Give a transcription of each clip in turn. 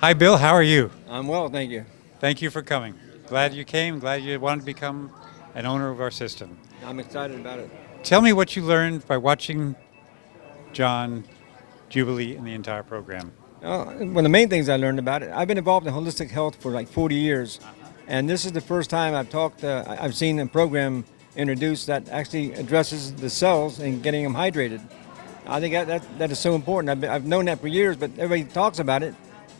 Hi, Bill. How are you? I'm well, thank you. Thank you for coming. Glad you came. Glad you wanted to become an owner of our system. I'm excited about it. Tell me what you learned by watching John, Jubilee, and the entire program. One of the main things I learned about it, I've been involved in holistic health for like 40 years, and this is the first time I've seen a program introduced that actually addresses the cells and getting them hydrated. I think that is so important. I've known that for years, but everybody talks about it,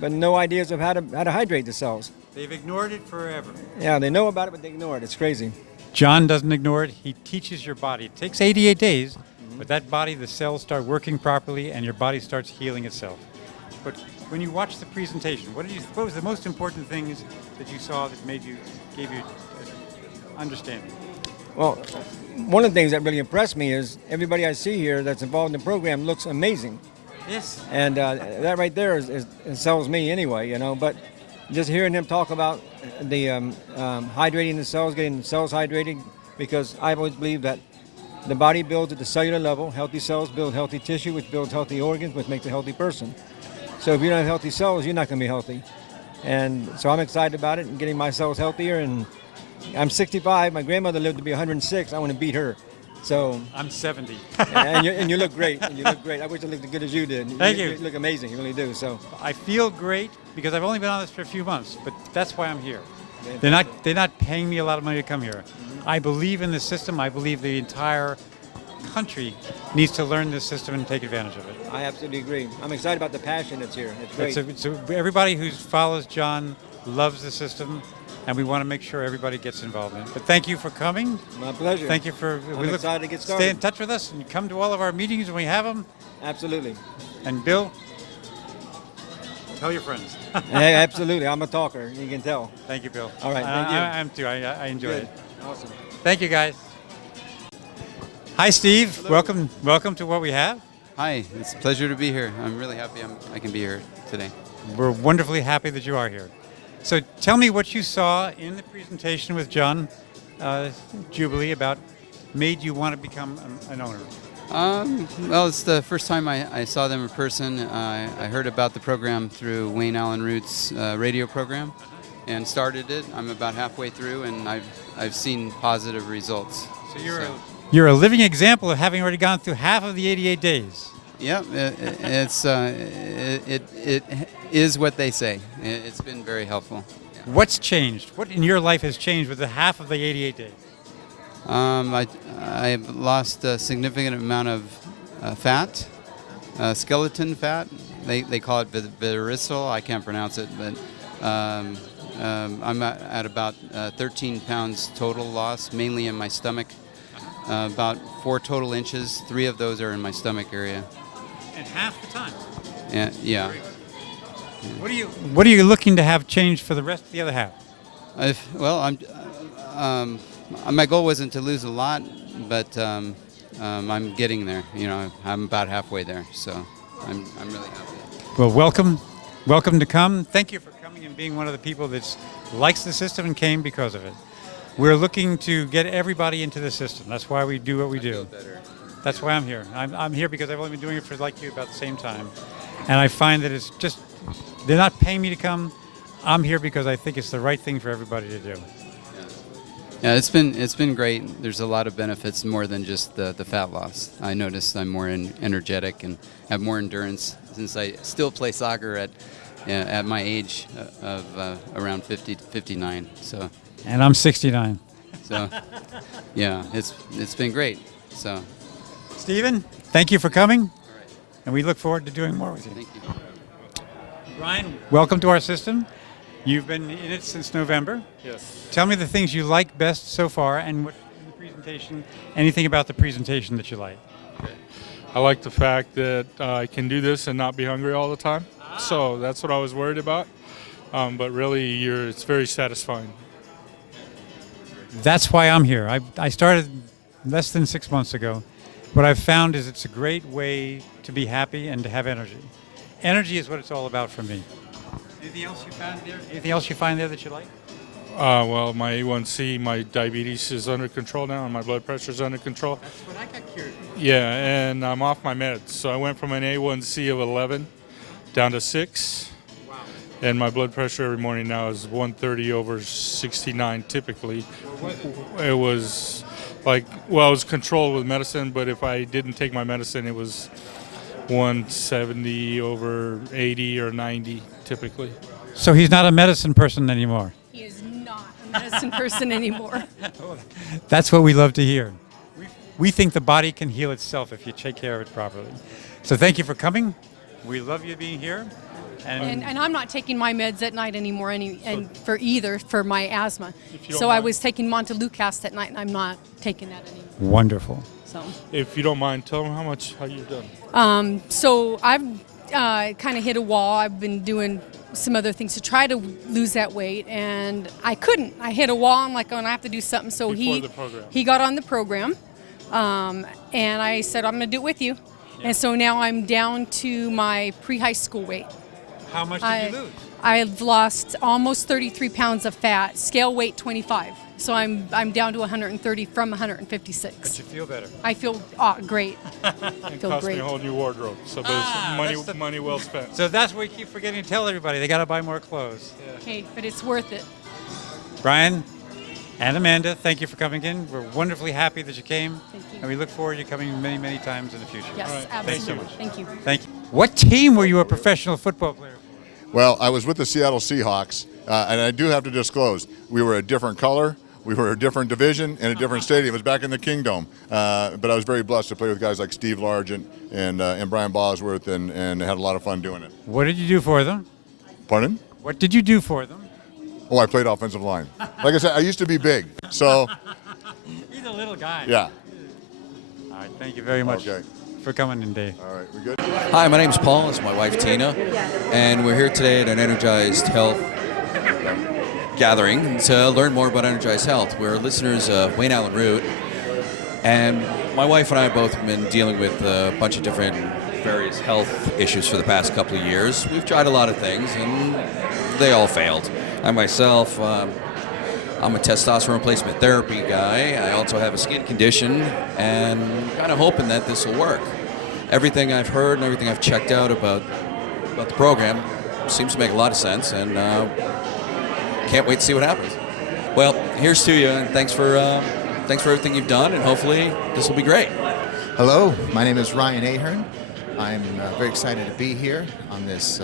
but no ideas of how to hydrate the cells. They've ignored it forever. Yeah, they know about it, but they ignore it. It's crazy. John doesn't ignore it. He teaches your body. It takes 88 days, but that body, the cells start working properly, and your body starts healing itself. But when you watch the presentation, what was the most important things that you saw that gave you understanding? Well, one of the things that really impressed me is everybody I see here that's involved in the program looks amazing. Yes. And that right there sells me anyway, But just hearing him talk about the hydrating the cells, getting the cells hydrated, because I've always believed that the body builds at the cellular level. Healthy cells build healthy tissue, which builds healthy organs, which makes a healthy person. So if you don't have healthy cells, you're not going to be healthy. And so I'm excited about it and getting my cells healthier. And I'm 65. My grandmother lived to be 106. I want to beat her. So I'm 70. and you look great. And you look great. I wish I looked as good as you did. Thank you. You look amazing. You really do. So I feel great because I've only been on this for a few months, but that's why I'm here. Yeah. They're not paying me a lot of money to come here. I believe in the system. I believe the entire country needs to learn this system and take advantage of it. I absolutely agree. I'm excited about the passion that's here. It's great. Everybody who follows John loves the system, and we want to make sure everybody gets involved in it. But thank you for coming. My pleasure. Thank you for. I'm excited to get started. Stay in touch with us and come to all of our meetings when we have them. Absolutely. And Bill, tell your friends. Hey, absolutely. I'm a talker. You can tell. Thank you, Bill. All right. Thank you. I am too. I enjoy Good. it. Awesome. Thank you, guys. Hi, Steve. Hello. Welcome to what we have. Hi, it's a pleasure to be here. I'm really happy I can be here today. We're wonderfully happy that you are here. So tell me what you saw in the presentation with John Jubilee about made you want to become an owner. Well, it's the first time I saw them in person. I heard about the program through Wayne Allen Root's radio program and started it. I'm about halfway through, and I've seen positive results. So you're a living example of having already gone through half of the 88 days. Yeah, it is what they say. It's been very helpful. Yeah. What's changed? What in your life has changed with the half of the 88 days? I've lost a significant amount of fat, skeleton fat. They call it visceral. I can't pronounce it, but I'm at about 13 pounds total loss, mainly in my stomach. About 4 total inches. 3 of those are in my stomach area. And half the time. Yeah. What are you looking to have changed for the rest of the other half? My goal wasn't to lose a lot, but I'm getting there. I'm about halfway there, so I'm really happy. Well, welcome to come. Thank you for coming and being one of the people that likes the system and came because of it. We're looking to get everybody into the system. That's why we do what we do. That's why I'm here. I'm here because I've only been doing it for like you about the same time, and I find that it's just they're not paying me to come. I'm here because I think it's the right thing for everybody to do. Yeah, it's been great. There's a lot of benefits more than just the fat loss. I noticed I'm more energetic and have more endurance since I still play soccer at my age of around 50 to 59. So. And I'm 69. So, yeah, it's been great. So, Stephen, thank you for coming. all right. And we look forward to doing more with you. Thank you. Brian, welcome to our system. You've been in it since November. Yes. Tell me the things you like best so far and what in the presentation, anything about the presentation that you like. I like the fact that I can do this and not be hungry all the time. So that's what I was worried about. But really, it's very satisfying. That's why I'm here. I started less than 6 months ago. What I've found is it's a great way to be happy and to have energy. Energy is what it's all about for me. Anything else you found there? Anything else you find there that you like? Well, my A1C, my diabetes is under control now, and my blood pressure is under control. That's what I got curious. Yeah, and I'm off my meds. So I went from an A1C of 11 down to 6. Wow. and my blood pressure every morning now is 130 over 69 typically. It was like, well, I was controlled with medicine, but if I didn't take my medicine, it was 170 over 80 or 90 typically. So he's not a medicine person anymore. He is not a medicine person anymore. That's what we love to hear. We think the body can heal itself if you take care of it properly. So thank you for coming. We love you being here. And I'm not taking my meds at night anymore, for my asthma. If you don't So I mind. was taking Montelukast at night, and I'm not taking that anymore. Wonderful. So, If you don't mind, tell them how you've done. so I've kind of hit a wall. I've been doing some other things to try to lose that weight, and I couldn't. I hit a wall. I'm like, oh, I have to do something. So Before the program. he got on the program, and I said, I'm going to do it with you. Yeah. And so now I'm down to my pre-high school weight. How much did you lose? I've lost almost 33 pounds of fat, scale weight 25. So I'm down to 130 from 156. But you feel better. I feel great. I It feel cost me great. a whole new wardrobe, so but it's money well spent. So that's what we keep forgetting to tell everybody. They got to buy more clothes. Hey, but it's worth it. Brian and Amanda, thank you for coming in. We're wonderfully happy that you came. Thank you. And we look forward to you coming many, many times in the future. Yes, All right. Thanks so absolutely. much. Thank you. Thank you. What team were you a professional football player for? Well, I was with the Seattle Seahawks, and I do have to disclose, we were a different color, we were a different division, and a different stadium. It was back in the Kingdom. But I was very blessed to play with guys like Steve Largent and Brian Bosworth, and had a lot of fun doing it. What did you do for them? Pardon? What did you do for them? Oh, I played offensive line. Like I said, I used to be big, so He's a little guy. yeah. All right, thank you very much Okay. for coming in, Dave. All right, we good? Hi, my name is Paul. It's my wife Tina, and we're here today at an Energized Health gathering to learn more about Energized Health. We're listeners of Wayne Allen Root, and my wife and I both have been dealing with a bunch of different various health issues for the past couple of years. We've tried a lot of things, and they all failed. I myself, I'm a testosterone replacement therapy guy. I also have a skin condition, and kind of hoping that this will work. Everything I've heard and everything I've checked out about the program seems to make a lot of sense, and can't wait to see what happens. Well, here's to you, and thanks for everything you've done, and hopefully this will be great. Hello, my name is Ryan Ahern. I'm very excited to be here on this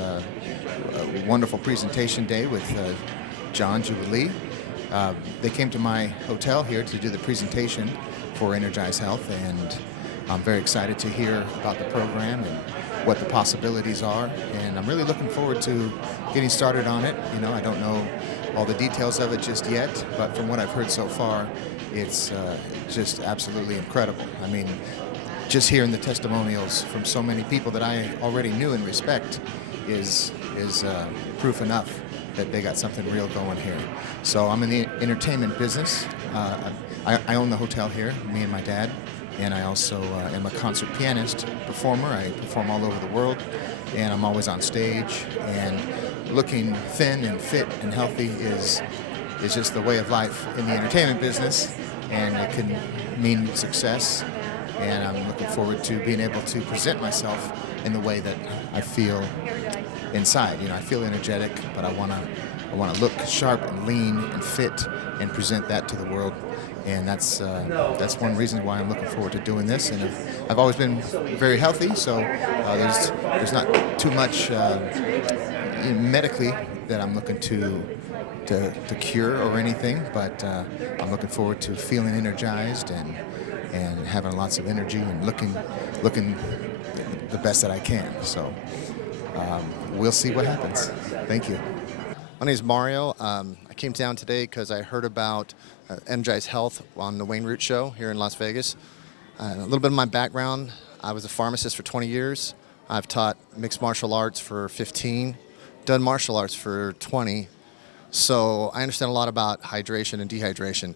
wonderful presentation day with John Jubilee. They came to my hotel here to do the presentation for Energized Health, and I'm very excited to hear about the program and what the possibilities are, and I'm really looking forward to getting started on it. You know, I don't know all the details of it just yet, but from what I've heard so far, it's just absolutely incredible. I mean, just hearing the testimonials from so many people that I already knew and respect is proof enough that they got something real going here. So I'm in the entertainment business. I own the hotel here, me and my dad, and I also am a concert pianist, performer. I perform all over the world, and I'm always on stage. And looking thin and fit and healthy is just the way of life in the entertainment business, and it can mean success. And I'm looking forward to being able to present myself in the way that I feel inside. You know, I feel energetic, but I want to look sharp and lean and fit and present that to the world. And that's one reason why I'm looking forward to doing this. And I've always been very healthy, so there's not too much medically that I'm looking to cure or anything. But I'm looking forward to feeling energized and having lots of energy and looking the best that I can. So we'll see what happens. Thank you. My name is Mario. I came down today because I heard about Energized Health on the Wayne Root Show here in Las Vegas. A little bit of my background: I was a pharmacist for 20 years. I've taught mixed martial arts for 15, done martial arts for 20. So I understand a lot about hydration and dehydration.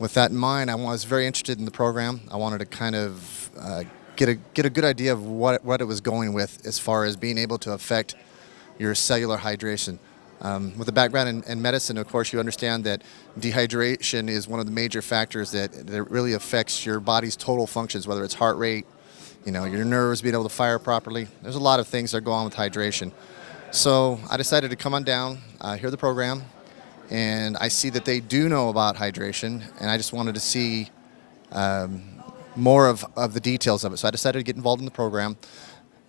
With that in mind, I was very interested in the program. I wanted to kind of get a good idea of what it was going with as far as being able to affect your cellular hydration. With a background in medicine, of course, you understand that dehydration is one of the major factors that really affects your body's total functions, whether it's heart rate, you know, your nerves being able to fire properly. There's a lot of things that go on with hydration. So I decided to come on down, hear the program, and I see that they do know about hydration, and I just wanted to see more of the details of it. So I decided to get involved in the program.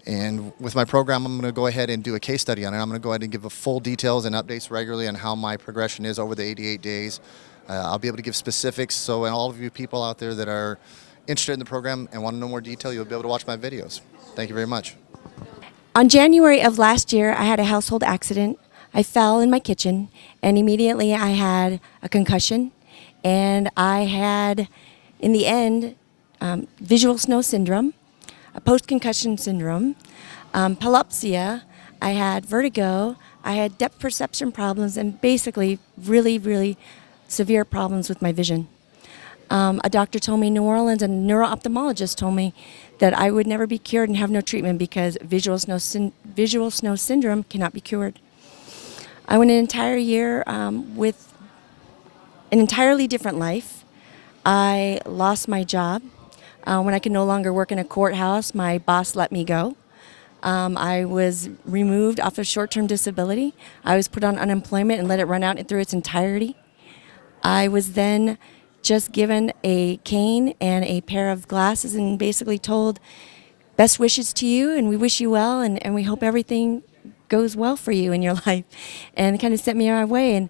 And with my program, I'm going to go ahead and do a case study on it. I'm going to go ahead and give the full details and updates regularly on how my progression is over the 88 days. I'll be able to give specifics, so and all of you people out there that are interested in the program and want to know more detail, you'll be able to watch my videos. Thank you very much. On January of last year, I had a household accident. I fell in my kitchen, and immediately I had a concussion, and I had, in the end, visual snow syndrome, a post-concussion syndrome, epilepsia, I had vertigo, I had depth perception problems, and basically really, really severe problems with my vision. A doctor told me in New Orleans, and a neuro-ophthalmologist told me that I would never be cured and have no treatment because visual snow syndrome cannot be cured. I went an entire year with an entirely different life. I lost my job. When I could no longer work in a courthouse, my boss let me go. I was removed off of short-term disability. I was put on unemployment and let it run out through its entirety. I was then just given a cane and a pair of glasses and basically told, best wishes to you, and we wish you well, and we hope everything goes well for you in your life. And it kind of sent me on my way. And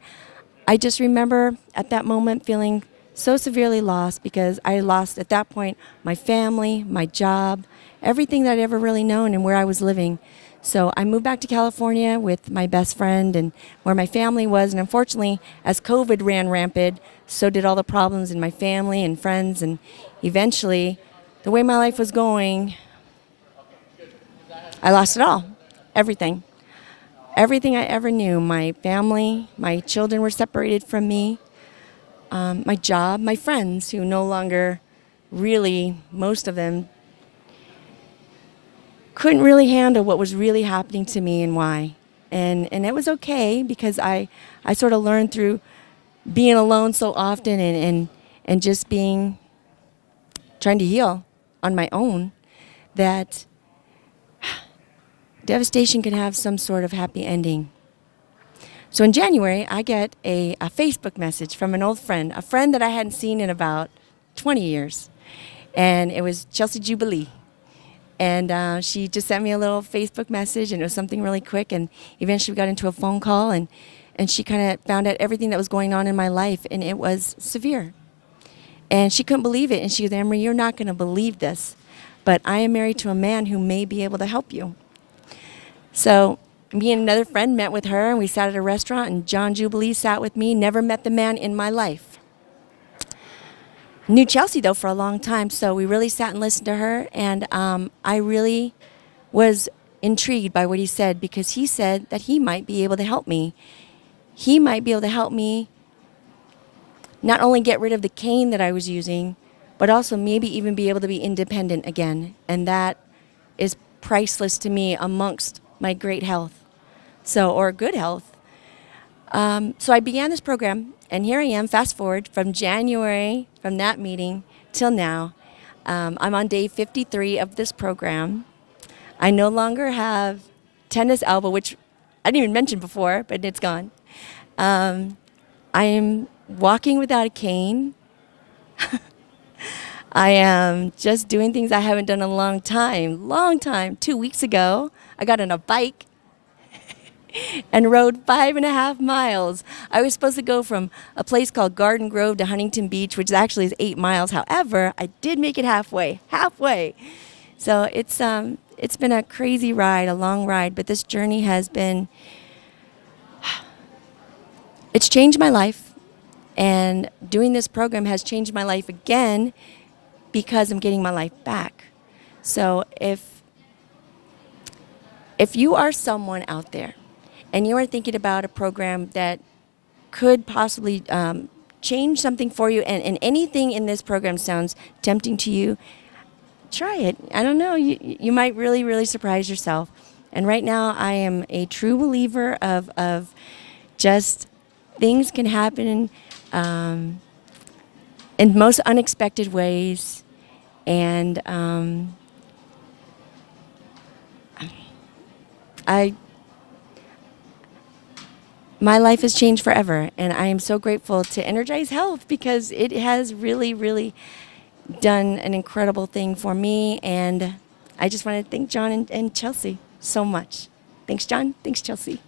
I just remember at that moment feeling so severely lost because I lost at that point my family, my job, everything that I'd ever really known and where I was living. So I moved back to California with my best friend and where my family was. And unfortunately, as COVID ran rampant, so did all the problems in my family and friends. And eventually, the way my life was going, I lost it all, everything. Everything I ever knew, my family, my children were separated from me. My job, my friends who no longer really, most of them, couldn't really handle what was really happening to me and why. And it was okay because I sort of learned through being alone so often and just trying to heal on my own that devastation can have some sort of happy ending. So in January, I get a Facebook message from an old friend, a friend that I hadn't seen in about 20 years. And it was Chelsea Jubilee. And she just sent me a little Facebook message, and it was something really quick. And eventually we got into a phone call, and she kind of found out everything that was going on in my life, and it was severe. And she couldn't believe it. And she goes, Emery, you're not going to believe this, but I am married to a man who may be able to help you. So me and another friend met with her, and we sat at a restaurant, and John Jubilee sat with me, never met the man in my life. Knew Chelsea, though, for a long time, so we really sat and listened to her, and I really was intrigued by what he said because he said that he might be able to help me. He might be able to help me not only get rid of the cane that I was using, but also maybe even be able to be independent again, and that is priceless to me amongst my great health. Or good health. So I began this program, and here I am, fast forward, from January, from that meeting till now. I'm on day 53 of this program. I no longer have tennis elbow, which I didn't even mention before, but it's gone. I am walking without a cane. I am just doing things I haven't done in a long time. 2 weeks ago, I got on a bike and rode 5.5 miles. I was supposed to go from a place called Garden Grove to Huntington Beach, which actually is 8 miles. However, I did make it halfway. So it's been a crazy ride, a long ride, but this journey has been, it's changed my life, and doing this program has changed my life again because I'm getting my life back. So if you are someone out there and you are thinking about a program that could possibly change something for you, and anything in this program sounds tempting to you, try it. I don't know. You might really, really surprise yourself. And right now, I am a true believer of just things can happen in most unexpected ways. And my life has changed forever, and I am so grateful to Energized Health because it has really, really done an incredible thing for me, and I just want to thank John and Chelsea so much. Thanks, John. Thanks, Chelsea.